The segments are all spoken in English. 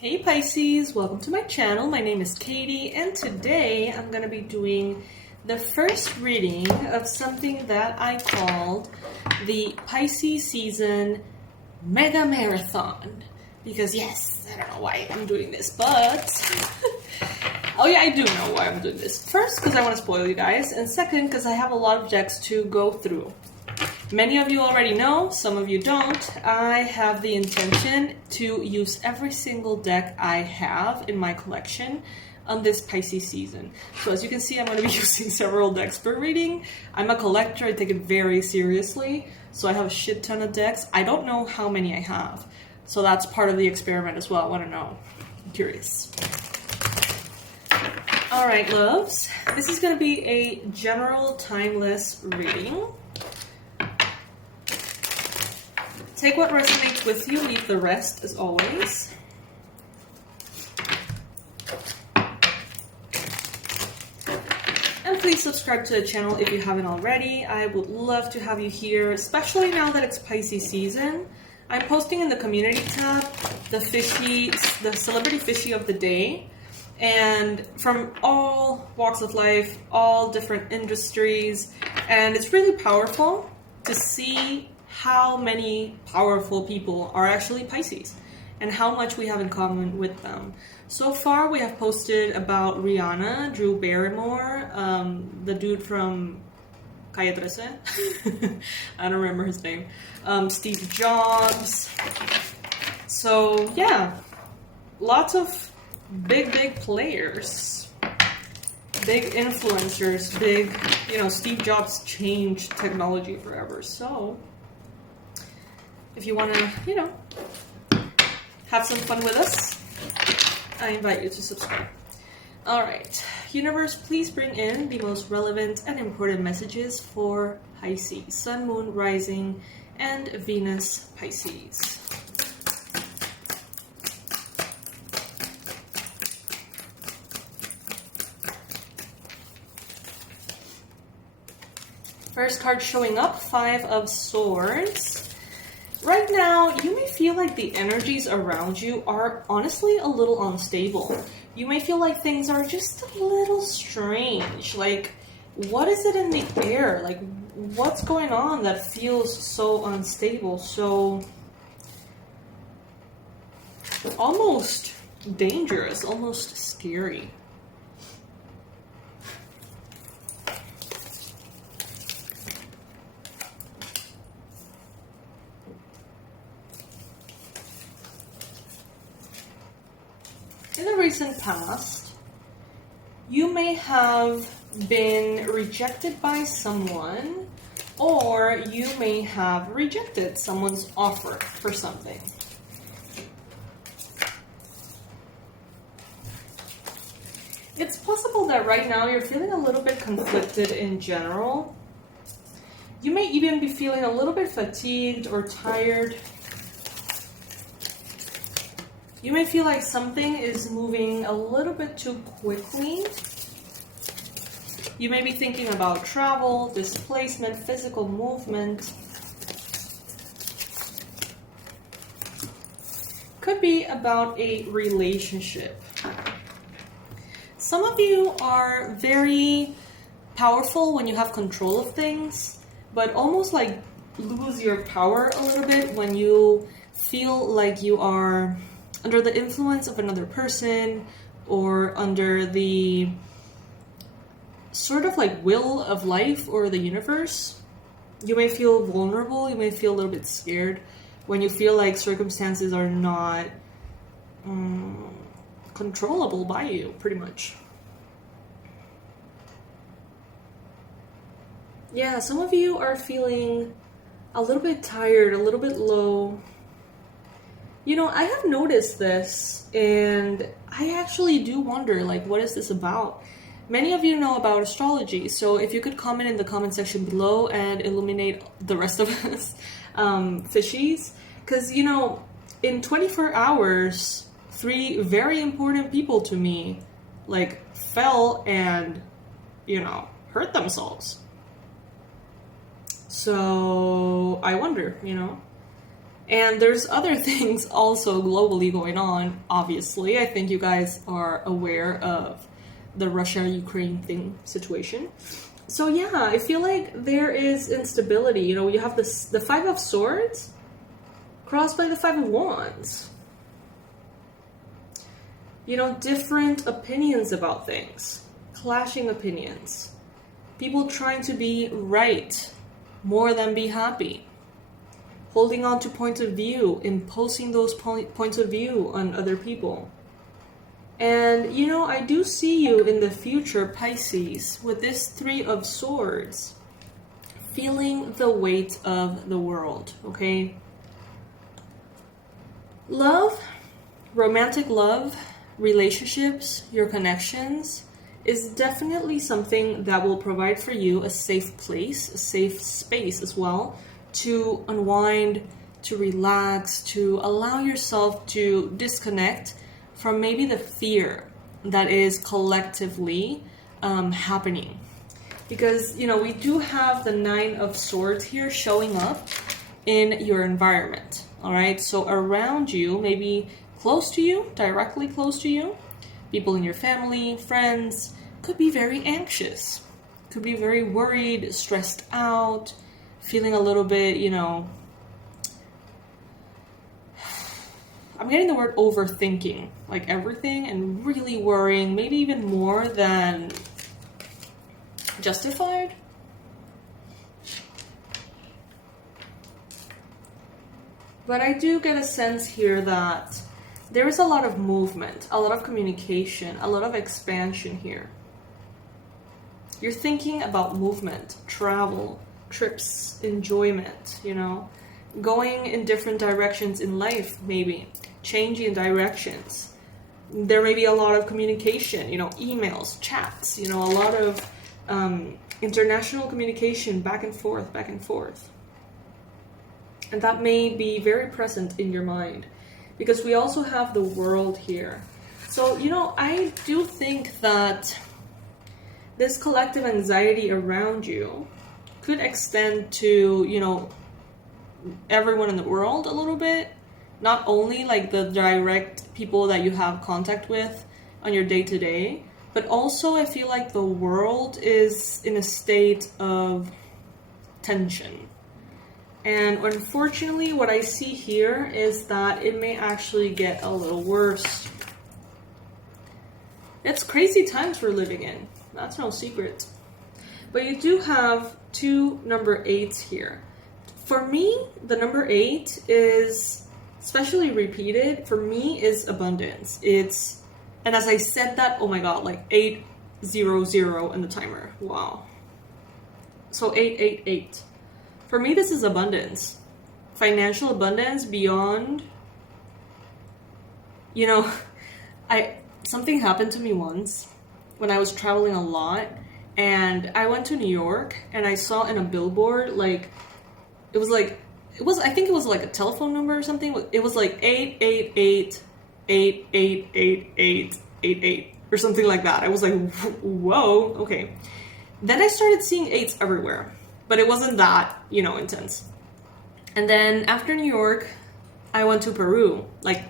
Hey Pisces, welcome to my channel. My name is Katie, and today I'm going to be doing the first reading of something that I called the Pisces season mega marathon. Because yes, I don't know why I'm doing this, but oh yeah, I do know why I'm doing this. First, because I want to spoil you guys, and second, because I have a lot of decks to go through. Many of you already know, some of you don't. I have the intention to use every single deck I have in my collection on this Pisces season. So as you can see, I'm going to be using several decks per reading. I'm a collector, I take it very seriously. So I have a shit ton of decks. I don't know how many I have. So that's part of the experiment as well. I want to know. I'm curious. Alright, loves. This is going to be a general timeless reading. Take what resonates with you, leave the rest as always. And please subscribe to the channel if you haven't already. I would love to have you here, especially now that it's Pisces season. I'm posting in the community tab the celebrity fishy of the day. And from all walks of life, all different industries. And it's really powerful to see how many powerful people are actually Pisces and how much we have in common with them. So far, we have posted about Rihanna, Drew Barrymore, the dude from 𝗥𝗘𝗣𝗥𝗢𝗦𝗢𝗦, I don't remember his name, Steve Jobs. So yeah, lots of big players, big influencers, big, Steve Jobs changed technology forever. So if you want to, have some fun with us, I invite you to subscribe. Alright, universe, please bring in the most relevant and important messages for Pisces, Sun, Moon, Rising, and Venus Pisces. First card showing up, Five of Swords. Right now, you may feel like the energies around you are honestly a little unstable. You may feel like things are just a little strange. Like, what is it in the air? Like, what's going on that feels so unstable, so almost dangerous, almost scary? In the recent past, you may have been rejected by someone, or you may have rejected someone's offer for something. It's possible that right now you're feeling a little bit conflicted in general. You may even be feeling a little bit fatigued or tired. You may feel like something is moving a little bit too quickly. You may be thinking about travel, displacement, physical movement. Could be about a relationship. Some of you are very powerful when you have control of things, but almost like lose your power a little bit when you feel like you are under the influence of another person or under the sort of like will of life or the universe. You may feel vulnerable, you may feel a little bit scared when you feel like circumstances are not controllable by you, pretty much. Yeah, some of you are feeling a little bit tired, a little bit low. I have noticed this, and I actually do wonder, like, what is this about? Many of you know about astrology, so if you could comment in the comment section below and illuminate the rest of us fishies. Because, in 24 hours, 3 very important people to me, like, fell and, hurt themselves. So, I wonder, And there's other things also globally going on, obviously. I think you guys are aware of the Russia-Ukraine situation. So yeah, I feel like there is instability. You know, you have this, the Five of Swords crossed by the Five of Wands. You know, different opinions about things, clashing opinions, people trying to be right more than be happy, holding on to points of view, imposing those points of view on other people. And, you know, I do see you in the future, Pisces, with this Three of Swords, feeling the weight of the world, okay? Love, romantic love, relationships, your connections, is definitely something that will provide for you a safe place, a safe space as well, to unwind, to relax, to allow yourself to disconnect from maybe the fear that is collectively happening. Because, you know, we do have the Nine of Swords here showing up in your environment, all right? So around you, maybe close to you, directly close to you, people in your family, friends, could be very anxious, could be very worried, stressed out, feeling a little bit, you know, I'm getting the word overthinking, like everything, and really worrying, maybe even more than justified. But I do get a sense here that there is a lot of movement, a lot of communication, a lot of expansion here. You're thinking about movement, travel, trips, enjoyment, you know, going in different directions in life, maybe changing directions. There may be a lot of communication, you know, emails, chats, you know, a lot of international communication back and forth, back and forth. And that may be very present in your mind, because we also have the World here. So, you know, I do think that this collective anxiety around you could extend to, you know, everyone in the world a little bit. Not only like the direct people that you have contact with on your day-to-day, but also I feel like the world is in a state of tension. And unfortunately, what I see here is that it may actually get a little worse. It's crazy times we're living in. That's no secret. But you do have two number 8s here. For me, the number 8 is, especially repeated, for me is abundance. It's, and as I said that, oh my god, like 800 in the timer. Wow. So 888. For me, this is abundance. Financial abundance beyond, you know, something happened to me once when I was traveling a lot, and I went to New York and I saw in a billboard, like, I think it was like a telephone number or something. It was like 888-888-8888 or something like that. I was like, whoa, okay. Then I started seeing 8s everywhere, but it wasn't that, you know, intense. And then after New York, I went to Peru, like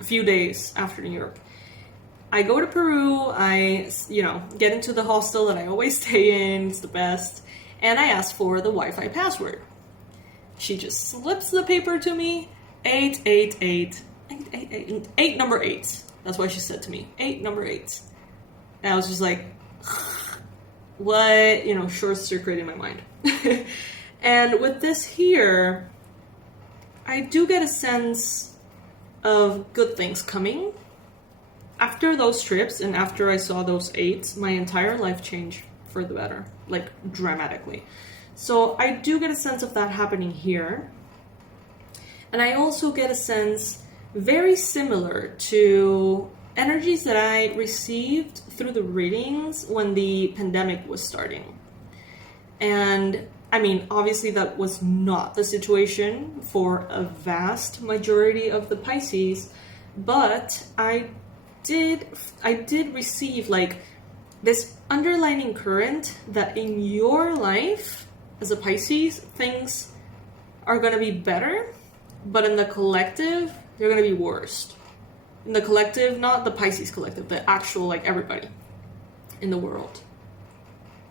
a few days after New York. I go to Peru, I, you know, get into the hostel that I always stay in, it's the best, and I ask for the Wi-Fi password. She just slips the paper to me, 888, 8 number 8s. That's what she said to me, 8 number 8s. And I was just like, what, you know, short-circuiting my mind. And with this here, I do get a sense of good things coming. After those trips and after I saw those 8s, my entire life changed for the better, like dramatically. So I do get a sense of that happening here. And I also get a sense very similar to energies that I received through the readings when the pandemic was starting. And I mean, obviously that was not the situation for a vast majority of the Pisces, but I did receive like this underlining current that in your life as a Pisces, things are going to be better but in the collective, they're going to be worst. In the collective, not the Pisces collective, the actual, like, everybody in the world.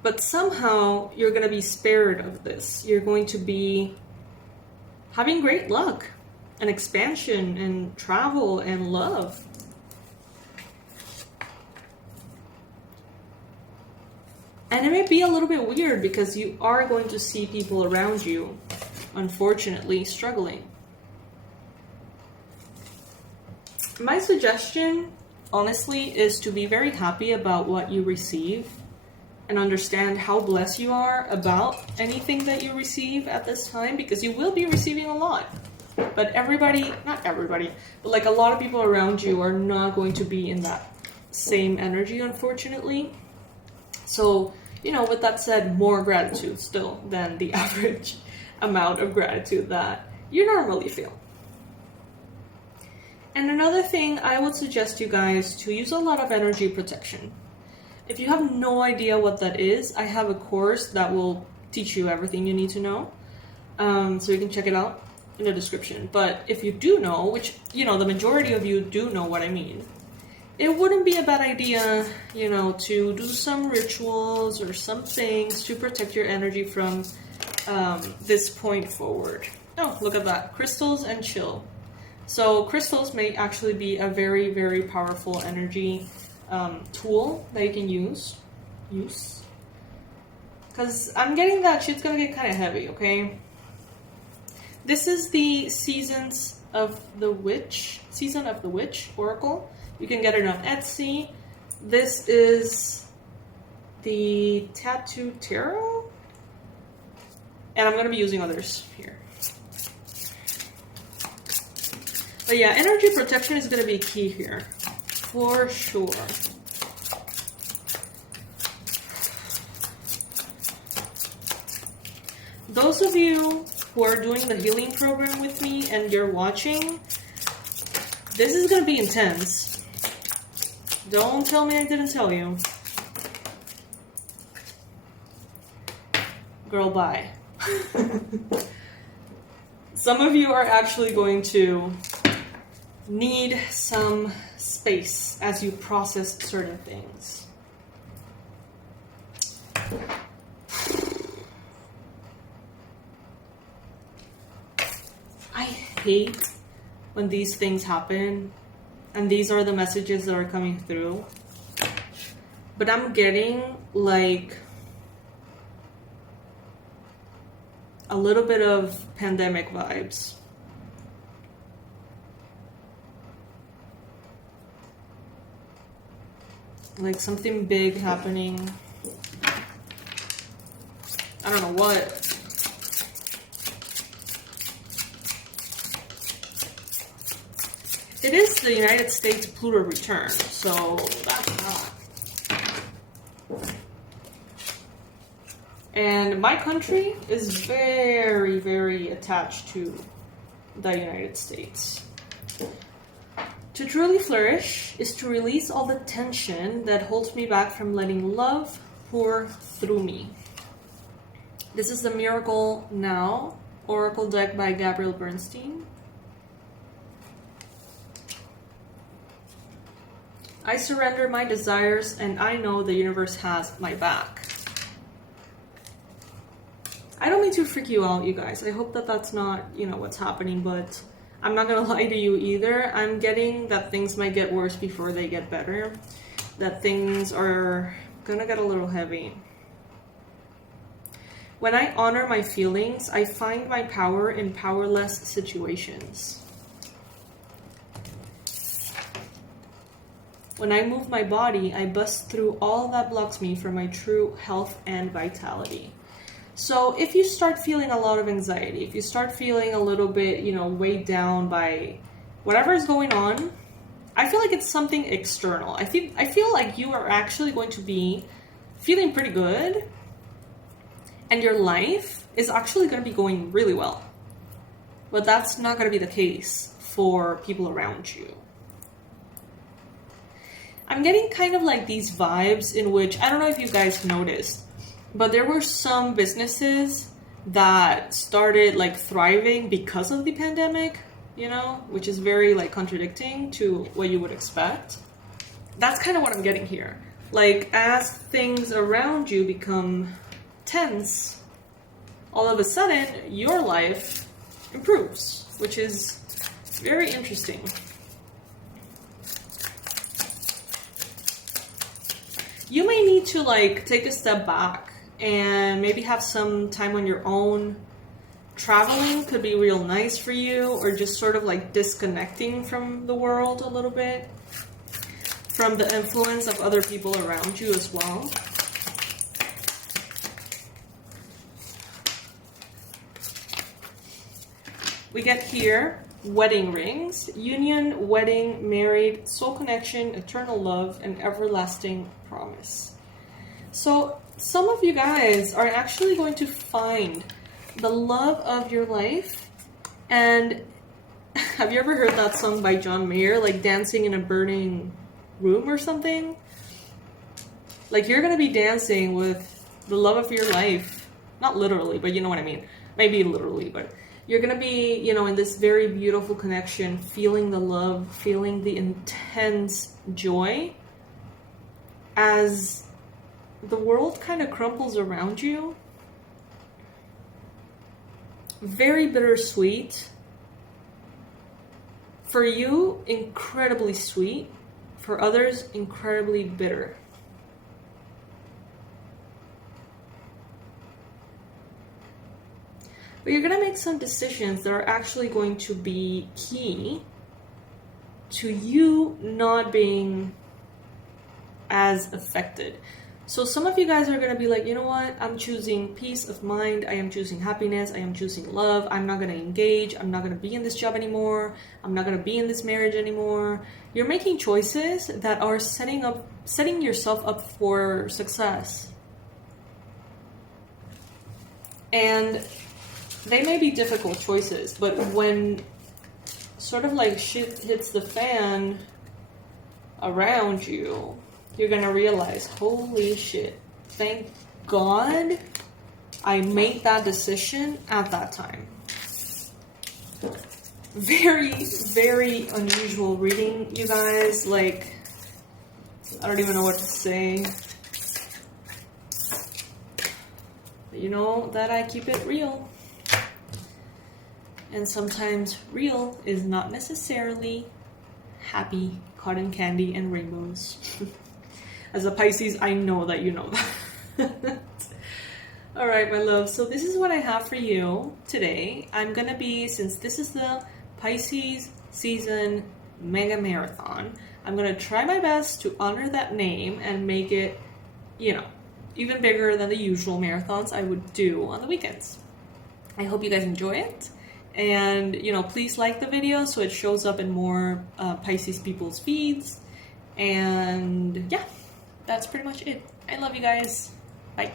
But somehow you're going to be spared of this. You're going to be having great luck and expansion and travel and love. And it may be a little bit weird because you are going to see people around you, unfortunately, struggling. My suggestion, honestly, is to be very happy about what you receive and understand how blessed you are about anything that you receive at this time, because you will be receiving a lot. But everybody, not everybody, but like a lot of people around you are not going to be in that same energy, unfortunately. So, you know, with that said, more gratitude still than the average amount of gratitude that you normally feel. And another thing, I would suggest you guys to use a lot of energy protection. If you have no idea what that is, I have a course that will teach you everything you need to know. So you can check it out in the description. But if you do know, which, you know, the majority of you do know what I mean, it wouldn't be a bad idea, you know, to do some rituals or some things to protect your energy from this point forward. Oh, look at that. Crystals and chill. So crystals may actually be a very, very powerful energy tool that you can use. Because I'm getting that shit's gonna get kind of heavy, okay? This is the Season of the Witch Oracle. You can get it on Etsy. This is the Tattoo Tarot. And I'm going to be using others here. But yeah, energy protection is going to be key here. For sure. Those of you who are doing the healing program with me and you're watching, this is going to be intense. Don't tell me I didn't tell you. Girl, bye. Some of you are actually going to need some space as you process certain things. I hate when these things happen. And these are the messages that are coming through. But I'm getting like a little bit of pandemic vibes. Like something big happening. I don't know what. It is the United States Pluto return, so that's not. And my country is very, very attached to the United States. To truly flourish is to release all the tension that holds me back from letting love pour through me. This is the Miracle Now Oracle deck by Gabrielle Bernstein. I surrender my desires and I know the universe has my back. I don't mean to freak you out, you guys. I hope that that's not, you know, what's happening, but I'm not gonna lie to you either. I'm getting that things might get worse before they get better. That things are gonna get a little heavy. When I honor my feelings, I find my power in powerless situations. When I move my body, I bust through all that blocks me from my true health and vitality. So if you start feeling a lot of anxiety, if you start feeling a little bit, you know, weighed down by whatever is going on, I feel like it's something external. I feel like you are actually going to be feeling pretty good and your life is actually going to be going really well. But that's not going to be the case for people around you. I'm getting kind of like these vibes in which, I don't know if you guys noticed, but there were some businesses that started like thriving because of the pandemic, you know, which is very like contradicting to what you would expect. That's kind of what I'm getting here. Like, as things around you become tense, all of a sudden your life improves, which is very interesting. You may need to like take a step back and maybe have some time on your own. Traveling could be real nice for you, or just sort of like disconnecting from the world a little bit, from the influence of other people around you as well. We get here wedding rings: union, wedding, married, soul connection, eternal love, and everlasting promise. So some of you guys are actually going to find the love of your life. And have you ever heard that song by John Mayer, like dancing in a burning room or something? Like, you're gonna be dancing with the love of your life. Not literally, but you know what I mean. Maybe literally, but you're gonna be, you know, in this very beautiful connection, feeling the love, feeling the intense joy as the world kind of crumples around you. Very bittersweet. For you, incredibly sweet. For others, incredibly bitter. But you're going to make some decisions that are actually going to be key to you not being as affected. So some of you guys are going to be like, you know what? I'm choosing peace of mind. I am choosing happiness. I am choosing love. I'm not going to engage. I'm not going to be in this job anymore. I'm not going to be in this marriage anymore. You're making choices that are setting yourself up for success. And they may be difficult choices, but when sort of like shit hits the fan around you, you're gonna realize, holy shit, thank God I made that decision at that time. Very, very unusual reading, you guys. Like, I don't even know what to say. But you know that I keep it real. And sometimes real is not necessarily happy, cotton candy, and rainbows. As a Pisces, I know that you know that. All right, my love. So this is what I have for you today. I'm going to be, since this is the Pisces season mega marathon, I'm going to try my best to honor that name and make it, you know, even bigger than the usual marathons I would do on the weekends. I hope you guys enjoy it. And, you know, please like the video so it shows up in more Pisces people's feeds. And yeah, that's pretty much it. I love you guys. Bye.